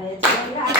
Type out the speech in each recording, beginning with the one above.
added. So yeah.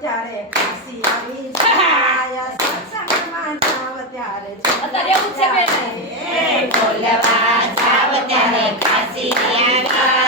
ત્યારે ખાંસી આવી. આયા ત્યારે અત્યારે બોલવા જાવ ત્યારે ખાંસી આવી.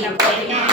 Thank you.